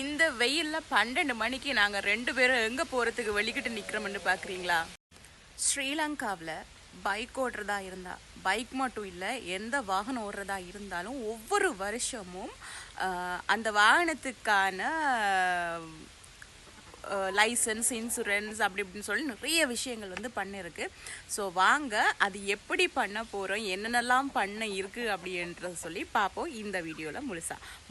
இந்த வெயிலில் 12 மணிக்கு நாங்கள் 2 பேரும் எங்கே போகிறதுக்கு வெளிக்கிட்டு நிற்கிறோம்னு பார்க்குறீங்களா? ஸ்ரீலங்காவில் பைக் ஓடுறதா இருந்தால், பைக் மட்டும் இல்லை, எந்த வாகனம் ஓடுறதா இருந்தாலும் ஒவ்வொரு வருஷமும் அந்த வாகனத்துக்கான லைசன்ஸ், இன்சூரன்ஸ் அப்படி இப்படின்னு சொல்லி நிறைய விஷயங்கள் வந்து பண்ணிருக்கு. ஸோ வாங்க அது எப்படி பண்ண போகிறோம், என்னென்னலாம் பண்ண இருக்குது அப்படின்றத சொல்லி பார்ப்போம் இந்த வீடியோவில்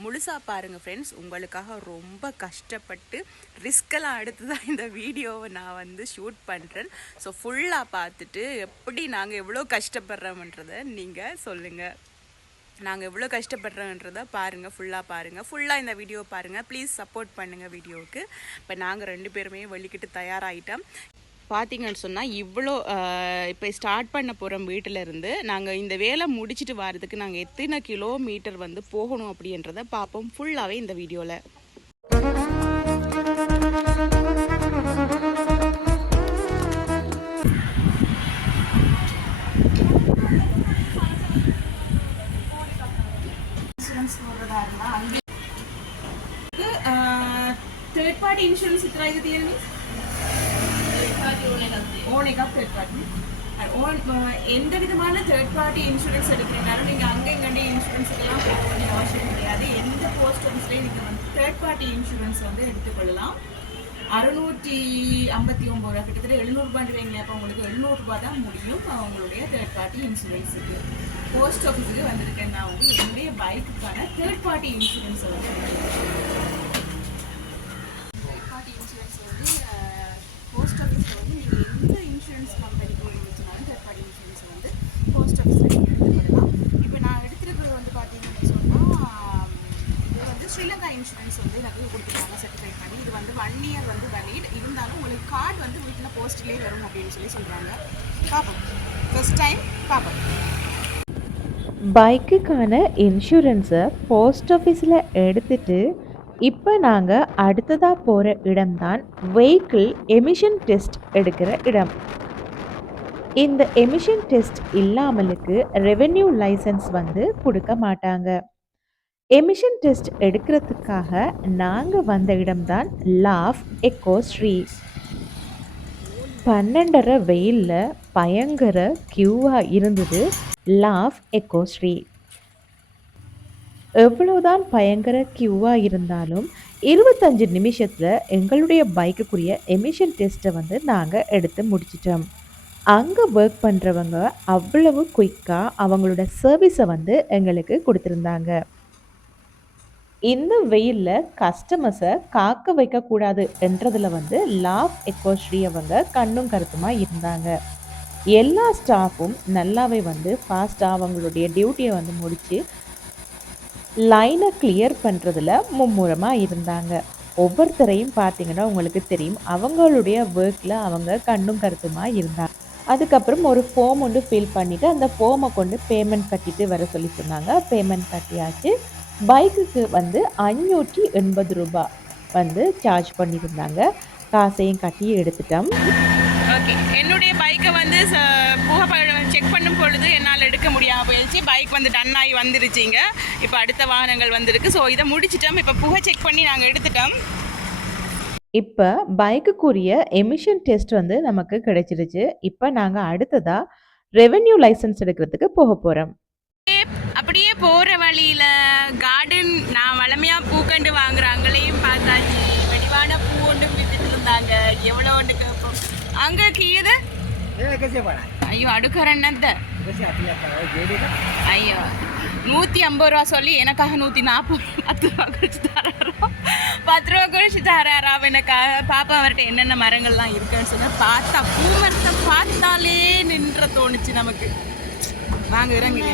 முழுசாக பாருங்கள் ஃப்ரெண்ட்ஸ். உங்களுக்காக ரொம்ப கஷ்டப்பட்டு ரிஸ்கெல்லாம் எடுத்து தான் இந்த வீடியோவை நான் வந்து ஷூட் பண்ணுறேன். ஸோ ஃபுல்லாக பார்த்துட்டு எப்படி நாங்கள் எவ்வளோ கஷ்டப்படுறோம்ன்றதை நீங்கள் சொல்லுங்கள். நாங்கள் எவ்வளோ கஷ்டப்படுறோன்றதை பாருங்கள், ஃபுல்லாக இந்த வீடியோ பாருங்கள். ப்ளீஸ் சப்போர்ட் பண்ணுங்கள் வீடியோவுக்கு. இப்போ நாங்கள் 2 பேருமே வெளிக்கிட்டு தயாராகிட்டோம். பார்த்தீங்கன்னு சொன்னால் இவ்வளோ இப்போ ஸ்டார்ட் பண்ண போகிறோம். வீட்டிலேருந்து நாங்கள் இந்த வேலை முடிச்சுட்டு வரதுக்கு நாங்கள் எத்தனை கிலோமீட்டர் வந்து போகணும் அப்படின்றத பார்ப்போம் ஃபுல்லாகவே இந்த வீடியோவில். थर्ड पार्टी इंश्योरेंस इतना ही दिया नहीं ओन एक थर्ड पार्टी ओन எந்த விதமான தேர்ட் பார்ட்டி இன்சூரன்ஸ் எடுக்கிறீங்கனாலும் நீங்கள் அங்கே இங்கே இன்சூரன்ஸுக்கெல்லாம் போக வேண்டிய அவசியம் கிடையாது. எந்த போஸ்ட் ஆஃபீஸ்லேயும் நீங்கள் வந்து தேர்ட் பார்ட்டி இன்சூரன்ஸ் வந்து எடுத்துக்கொள்ளலாம். 659 ரூபா, கிட்டத்தட்ட 700 ரூபான்னு வைங்களேன். அப்போ உங்களுக்கு 700 ரூபா தான் முடியும் அவங்களுடைய தேர்ட் பார்ட்டி இன்சூரன்ஸுக்கு. போஸ்ட் ஆஃபீஸுக்கு வந்திருக்கேன் நான் வந்து என்னுடைய பைக்குக்கான தேர்ட் பார்ட்டி இன்சூரன்ஸ் வந்து போஸ்ட் ஆஃபீஸில் வந்து நீங்கள் எந்த இன்சூரன்ஸ் கம்பெனிக்கு வச்சுனாலும் தேர்ட் பார்ட்டி இன்சூரன்ஸ் வந்து போஸ்ட் ஆஃபீஸில் நீங்கள் எடுத்துக்கலாம். இப்போ நான் எடுத்துருக்கிறது வந்து பார்த்தீங்கன்னு சொன்னால் இது வந்து ஸ்ரீலங்கா இன்சூரன்ஸ் வந்து எனக்கு கொடுத்துருக்காங்க சர்டிஃபை பண்ணி. இது வந்து 1 இயர் வந்து வேலிட் இருந்தாலும் உங்களுக்கு கார்டு வந்து வீட்டில் போஸ்ட்லேயே வரும் அப்படின்னு சொல்கிறாங்க. பார்ப்போம், ஃபர்ஸ்ட் டைம் பார்ப்போம். பைக்குக்கான இன்சூரன்ஸை போஸ்ட் ஆஃபீஸில் எடுத்துட்டு இப்போ நாங்கள் அடுத்ததாக போகிற இடம்தான் வெஹிக்கிள் எமிஷன் டெஸ்ட் எடுக்கிற இடம். இந்த எமிஷன் டெஸ்ட் இல்லாமலுக்கு ரெவென்யூ லைசன்ஸ் வந்து கொடுக்க மாட்டாங்க. எமிஷன் டெஸ்ட் எடுக்கிறதுக்காக நாங்கள் வந்த இடம்தான் லாஃப் எக்கோ ஸ்ட்ரீட். 12:30 வெயிலில் பயங்கர க்யூவாக இருந்தது லாஃப் எக்கோ ஸ்ட்ரீட். எவ்வளோதான் பயங்கர க்யூவாக இருந்தாலும் 25 நிமிஷத்தில் எங்களுடைய பைக்குக்குரிய எமிஷன் டெஸ்ட்டை வந்து நாங்கள் எடுத்து முடிச்சிட்டோம். அங்கே ஒர்க் பண்ணுறவங்க அவ்வளவு குயிக்காக அவங்களோட சர்வீஸை வந்து எங்களுக்கு கொடுத்துருந்தாங்க. இந்த வெயிலில் கஸ்டமர்ஸை காக்க வைக்கக்கூடாது என்றதில் வந்து லாஃப் எக்கோ ஸ்ட்ரீட் அவங்க கண்ணும் கருத்துமாக இருந்தாங்க. எல்லா ஸ்டாஃபும் நல்லாவே வந்து ஃபாஸ்ட்டாக அவங்களுடைய டியூட்டியை வந்து முடித்து லைனை கிளியர் பண்ணுறதுல மும்முரமாக இருந்தாங்க. ஒவ்வொருத்தரையும் பார்த்தீங்கன்னா உங்களுக்கு தெரியும் அவங்களுடைய ஒர்க்கில் அவங்க கண்ணும் கருத்துமாக இருந்தாங்க. அதுக்கப்புறம் ஒரு ஃபார்ம் ஒன்று ஃபில் பண்ணிவிட்டு அந்த ஃபார்மை கொண்டு பேமெண்ட் கட்டிட்டு வர சொல்லி சொன்னாங்க. பேமெண்ட் கட்டியாச்சு. பைக்குக்கு வந்து 580 ரூபா வந்து சார்ஜ் பண்ணியிருந்தாங்க. காசையும் கட்டி எடுத்துட்டோம். ஓகே, என்னுடைய பைக்கை வந்து செக் பண்ணும் பொழுது என்னால் எடுக்க முடியாமல் போயிடுச்சு. பைக் வந்து டன் ஆகி வந்துருச்சிங்க. இப்போ அடுத்த வாகனங்கள் வந்திருக்கு. ஸோ இதை முடிச்சிட்டோம். இப்போ புகை செக் பண்ணி நாங்கள் எடுத்துட்டோம். இப்போ பைக்குக்குரிய எமிஷன் டெஸ்ட் வந்து நமக்கு கிடைச்சிருச்சு. இப்போ நாங்கள் அடுத்ததாக ரெவென்யூ லைசன்ஸ் எடுக்கிறதுக்கு போக போகிறோம். அப்படியே போகிற வழியில் கார்டன் நான் வளமையாக பூக்கண்டு வாங்குறாங்களையும் பார்த்தாச்சு. வடிவான பூ ஒன்று வித்துட்டு இருந்தாங்க. எவ்வளோ ஒன்று கேட்போம் அங்கே கீழே. ஐயோ அடுக்கறன்னத ஐயோ 150 ரூபா சொல்லி எனக்காக 140 ரூபா குறைச்சி தராராம். 10 ரூபா குறைச்சி தராராம் எனக்காக. பாப்பா அவர்கிட்ட என்னென்ன மரங்கள்லாம் இருக்குன்னு சொன்னால் பார்த்தா பூ மரத்தை பார்த்தாலே நின்ற தோணுச்சு நமக்கு. வாங்க இறங்குங்க.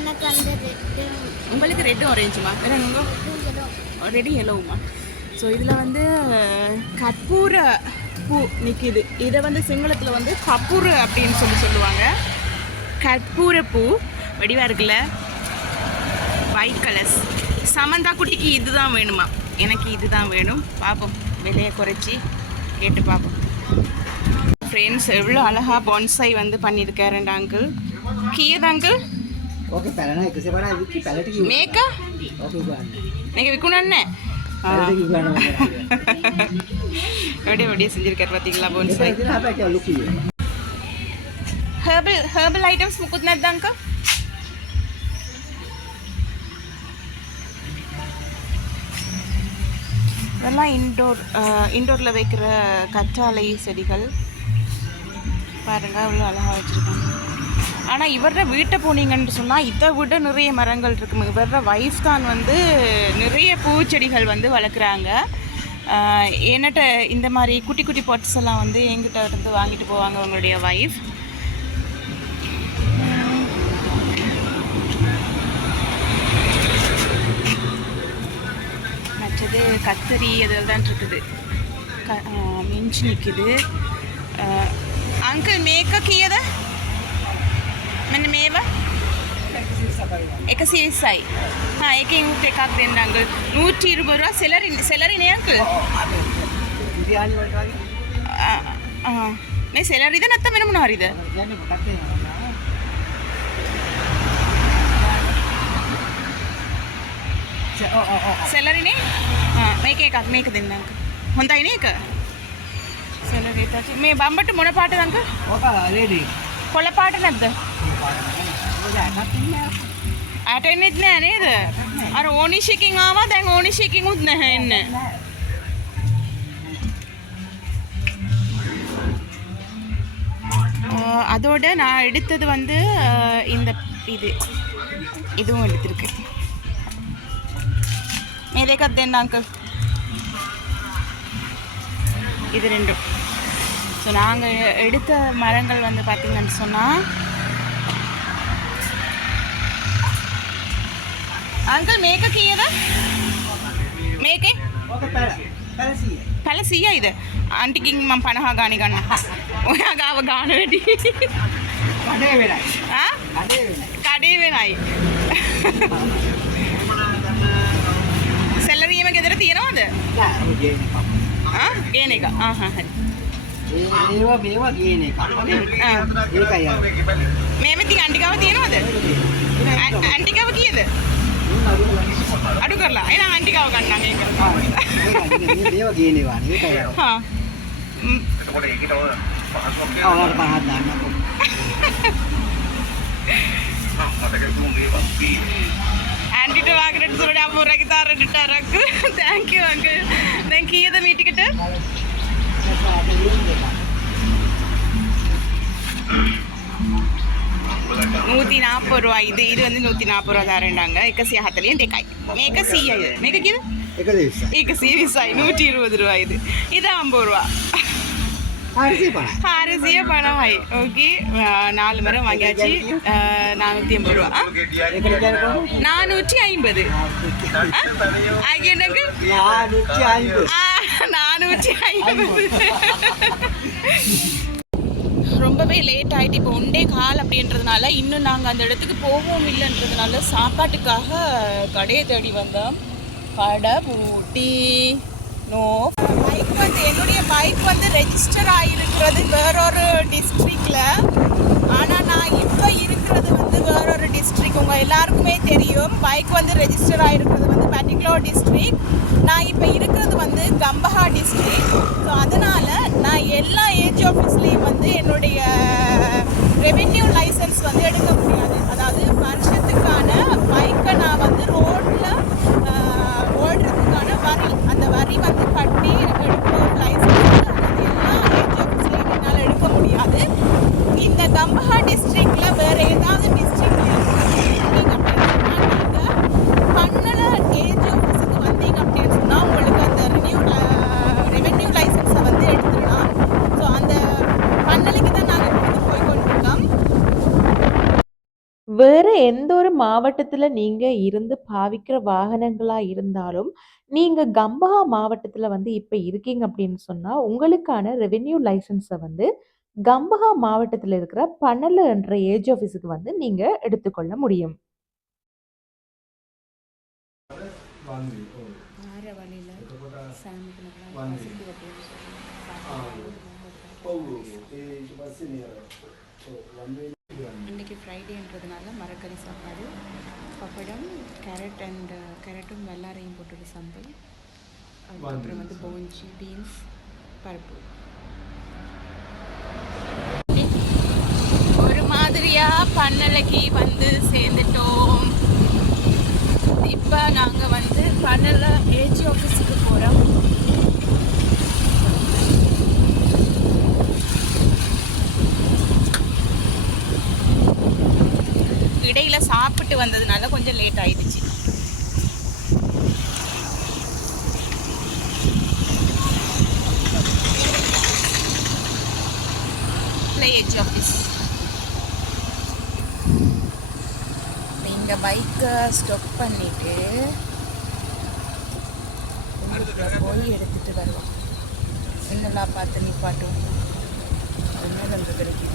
உங்களுக்கு ரெட்டும் ஆரஞ்சுமா இறங்குங்க. ரெடி எல்லோவுமா. ஸோ இதில் வந்து கற்பூர பூ நிற்கிது. இதை வந்து சிங்களத்தில் வந்து கப்பூர் அப்படின்னு சொல்லுவாங்க. கற்பூர பூ வடிவாக இருக்குல்ல, ஒயிட் கலர்ஸ். சமந்தா குட்டிக்கு இதுதான் வேணுமா? எனக்கு இதுதான் வேணும். பார்ப்போம், விலையை குறைச்சி கேட்டு பார்ப்போம். ஃப்ரெண்ட்ஸ் எவ்வளோ அழகாக பான்சாய் வந்து பண்ணியிருக்காரு அங்கிள். கீயது அங்கிள் මේක මේක විකුණන්නේ அப்படியே அப்படியே செஞ்சுருக்காரு பார்த்தீங்களா போன்சாய். ஹெர்பல் ஐட்டம்ஸ் முக்குத் නැද්දංක? இதெல்லாம் இன்டோரில் வைக்கிற கற்றாழை செடிகள் பாருங்கள், அவ்வளோ அழகாக வச்சுருக்காங்க. ஆனால் இவரோட வீட்டை போனீங்கன்னு சொன்னால் இதை விட நிறைய மரங்கள் இருக்குங்க. இவரோட வைஃப் தான் வந்து நிறைய பூச்செடிகள் வந்து வளர்க்குறாங்க. என்னட்ட இந்த மாதிரி குட்டி குட்டி பாட்ஸ் எல்லாம் வந்து என்கிட்ட இருந்து வாங்கிட்டு போவாங்க அவங்களுடைய வைஃப். மற்றது கத்தரி அதில் தான் இருக்குது. மிஞ்சி நிற்குது. अंकल මේක කීයද? මෙන්න මේවා 120යි. හා ඒකෙන් උත් එකක් දෙන්න අංකල්. 120 රූපා සෙලරි නේ අංකල්? බිරියානි වලට වගේ. මේ සෙලරිද නැත්නම් වෙන මොනවා හරිද? කියන්නේ මොකක්ද වෙනවා? සෙලරි නේ? මේක එකක් මේක දෙන්න අංකල්. හොඳයි නේ ඒක? සෙලරි එකක්. මේ බම්බට මොන පාටද අංකල්? ඕක රෙඩි. කොළ පාට නැද්ද? අට එන්නෙත් නෑ නේද? අර ඕනිෂ් එකකින් ආවා, දැන් ඕනිෂ් එකකින් උත් නැහැ එන්න. அதோட நான் எடுத்தது வந்து இந்த இதுவும் எடுத்திருக்கு. மேதேக்கா தேன் அங்கிள், இது ரெண்டும். ஸோ நாங்கள் எடுத்த மரங்கள் வந்து பார்த்திங்கன்னு சொன்னால், අංකල් මේක කීයද? මේකේ පැල 100යිද? ආන්ටිකින් මම 50 ගාණි ගන්න. ඔයා ගාව ගාන වැඩි. කඩේ වෙනයි. ආ? කඩේ වෙනයි. කඩේ වෙනයි. සෙලරියම ගෙදර තියනවද? නෑ, ඔය ගේන එක. ආ? ගේන එක. ආහා හරි. මේවා ගේන එක. ඒකයි අර. මේව ඉතින් ආන්ටිකව තියනවද? ආන්ටිකව කීයද? අඩු කරලා. එහෙනම් ආන්ටිකව ගන්නම් මේක. මේවා ගේන ඒවා නේ. ඒකයි අර. හා. එතකොට ඒකට අවුලට පහක් දාන්නකො. ආන්ටිට වාගෙට සොරඩ අපෝරගේ තාරට ටරක්. Thank you uncle. දැන් කීයද මේ ටිකට? 140 ரூபாய். இது வந்து 140 ரூபா தரேன்டாங்க. 142යි. මේක 100යි. මේක කීයද? 120යි. 120 ரூபாய் இது. இது 50 ரூபா. 450යි. ஓகே. 4 மரம் வாங்கியாச்சு. 450 ரூபா. 450. ஆகிய என்னங்க? 450. ரொம்பவே லேட் ஆகிட்டு. இப்போ ஒன்றே கால் அப்படின்றதுனால இன்னும் நாங்கள் அந்த இடத்துக்கு போகவும் இல்லைன்றதுனால சாப்பாட்டுக்காக கடையை தேடி வந்தோம். கடை பூட்டி. நோ பைக் வந்து என்னுடைய பைக் வந்து ரெஜிஸ்டர் ஆகிருக்கிறது வேறொரு டிஸ்ட்ரிக்டில். ஆனால் நான் இப்போ இருக்கிறது வந்து வேறொரு டிஸ்ட்ரிக். உங்கள் எல்லாருக்குமே தெரியும் பைக் வந்து ரெஜிஸ்டர் ஆகிருக்கிறது வந்து பர்டிகுலர் டிஸ்ட்ரிக். நான் இப்போ இருக்கிறது வந்து கம்பஹா டிஸ்ட்ரிக். ஸோ அதனால் நான் எல்லா ஏஜ் ஆஃபீஸ்லேயும் வந்து என்னுடைய ரெவென்யூ லைசன்ஸ் வந்து எடுக்க முடியாது. அதாவது வருஷத்துக்கான பைக்கை நான் வந்து ரோட்டில் ஓடுறதுக்கான வரி, அந்த வரி வந்து கட்டி எடுக்கிற ஒரு லைசன்ஸ் வந்து அதாவது எல்லா ஏஜ் ஆஃபீஸ்லேயும் என்னால் எடுக்க முடியாது. இந்த கம்பஹா டிஸ்ட்ரிக்டில் வேறு ஏதாவது டிஸ்ட்ரிக்டில் இருக்கீங்க அப்படின்னு சொன்னால் நீங்கள் பண்ணல ஏஜ் ஆஃபீஸுக்கு வந்தீங்க அப்படின்னு சொன்னால் உங்களுக்கு அந்த ரெவென்யூ லைசன்ஸை வந்து எடுத்துடலாம். ஸோ அந்த பண்ணலைக்கு தான் நாங்கள் இப்போ போய் கொண்டிருக்கோம். வேற எந்த ஒரு மாவட்டத்துல நீங்க இருந்து பாவிக்கிற வாகனங்களா இருந்தாலும், நீங்க கம்பஹா மாவட்டத்துல வந்து இப்ப இருக்கீங்க அப்படின்னு சொன்னா, உங்களுக்கான ரெவென்யூ லைசன்ஸ வந்து கம்பஹா மாவட்டத்துல இருக்கிற பனல என்ற ஏஜ் ஆஃபீஸுக்கு வந்து நீங்க எடுத்துக்கொள்ள முடியும். இன்றைக்கி ஃப்ரைடேன்றதுனால மரக்கறி சாப்பாடு, பப்படம், கேரட்டும் வெள்ளாரையும் போட்டு சம்பல், அதுக்கப்புறம் வந்து போஞ்சி பீன்ஸ் பருப்பு. ஒரு மாதிரியா பன்னலைக்கு வந்து சேர்ந்துட்டோம். இப்போ நாங்கள் வந்து பன்னல ஏஜி ஆஃபீஸுக்கு போகிறோம். இடையில சாப்பிட்டு வந்ததுனால கொஞ்சம் லேட் ஆயிடுச்சு. ஏஜி ஆஃபீஸ் இங்கே பைக்கை ஸ்டாப் பண்ணிட்டு போய் எடுத்துட்டு வருவோம். என்னெல்லாம் பார்த்து நிப்பாட்டும் என்ன வந்து கிடைக்கும்.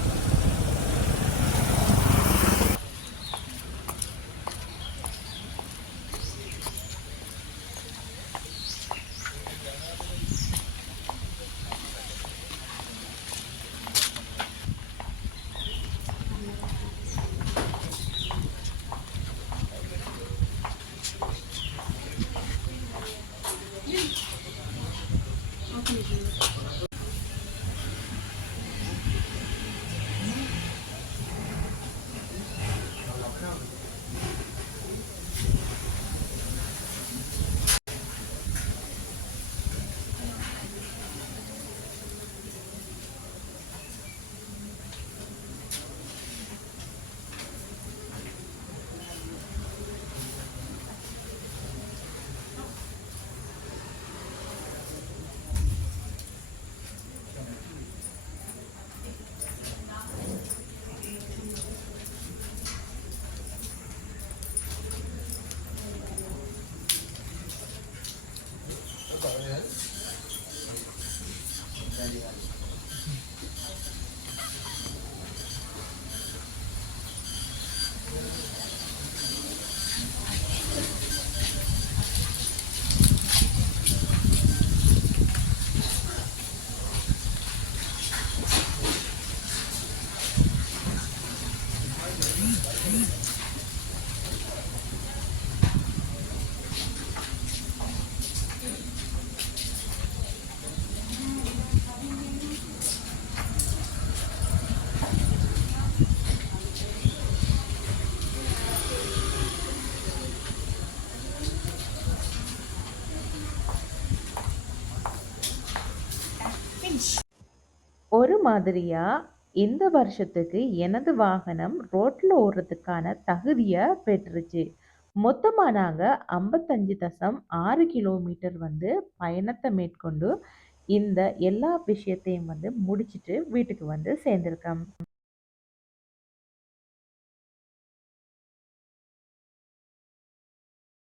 ஒரு மாதிரியா இந்த வருஷத்துக்கு எனது வாகனம் ரோட்டில் ஓடுறதுக்கான தகுதியை பெற்றுச்சு. மொத்தமாக நாங்கள் 55.6 கிலோமீட்டர் வந்து பயணத்தை மேற்கொண்டு இந்த எல்லா விஷயத்தையும் வந்து முடிச்சிட்டு வீட்டுக்கு வந்து சேர்ந்துருக்கோம்.